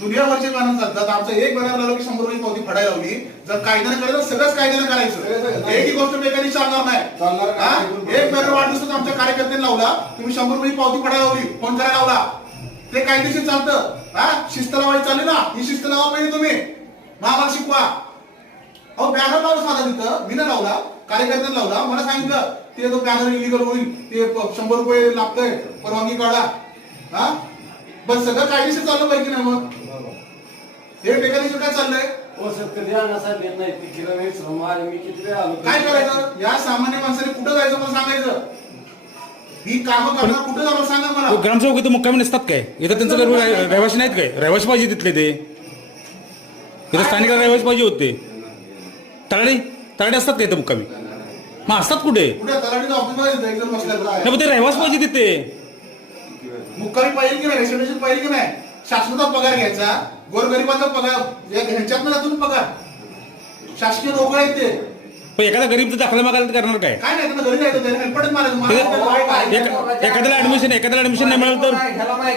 दुनियाभरचे banner चालतात. आमचं एक बॅनर लावलं की 100 रुपये पावती फडायला लावली. जर कायद्याने करायचं सगळंच कायद्याने करायचं. एकही गोष्ट बेकारी चालणार नाही. एक बॅनर वाढदिवस आमच्या कार्यकर्त्यांनी लावला, तुम्ही 100 रुपये पावती फडायला लावली, फोन करायला लावला. ते कायदेशीर चालतं. शिस्त लावायची चालली ना, ही शिस्त लावा पाहिजे तुम्ही. आम्हाला शिकवा. अहो बॅनर लावला साधा तिथं, मी नाही लावला, कार्यकर्त्यांनी लावला. मला सांगितलं ते तो बॅनर इलिगल होईल, ते 100 रुपये लागतंय, परवानगी काढा. बस सगळं कायदेशीर चाललं पाहिजे ना. मग हे बेकायदेशीर काय चाललंय? काय करायचं? या सामान्य माणसाने कुठं जायचं मला सांगायचं. ही कामं करणार कुठं जावं सांगा मला. ग्रामसेवक इथं मुक्कामी नसतात काय? इथं त्यांचं रहिवासी नाहीत काय? रहिवासी पाहिजे तिथले ते. इथं स्थानिक रहिवासी पाहिजे होते. तलाठी असतात का इथं मुक्कामी? मग असतात कुठे? तलाठीच्या ऑफिसमध्ये एकदम बसल्या. ते रहिवासी पाहिजे तिथे. मुक्कामी पाहिजे की नाही, रेसिडेन्शियल पाहिजे की नाही. शासनाचा पगार घ्यायचा, गोरगरिबाचा पगार ह्यांच्यातनं जातो पगार. शासकीय नोकर आहेत ते. पण एखादा गरीब दाखला मागायला करणार काय? काय नाही, त्यांना घरी जायचं, त्याने हेल्पटच मारायचं. एखाद्याला ऍडमिशन नाही मिळालं तर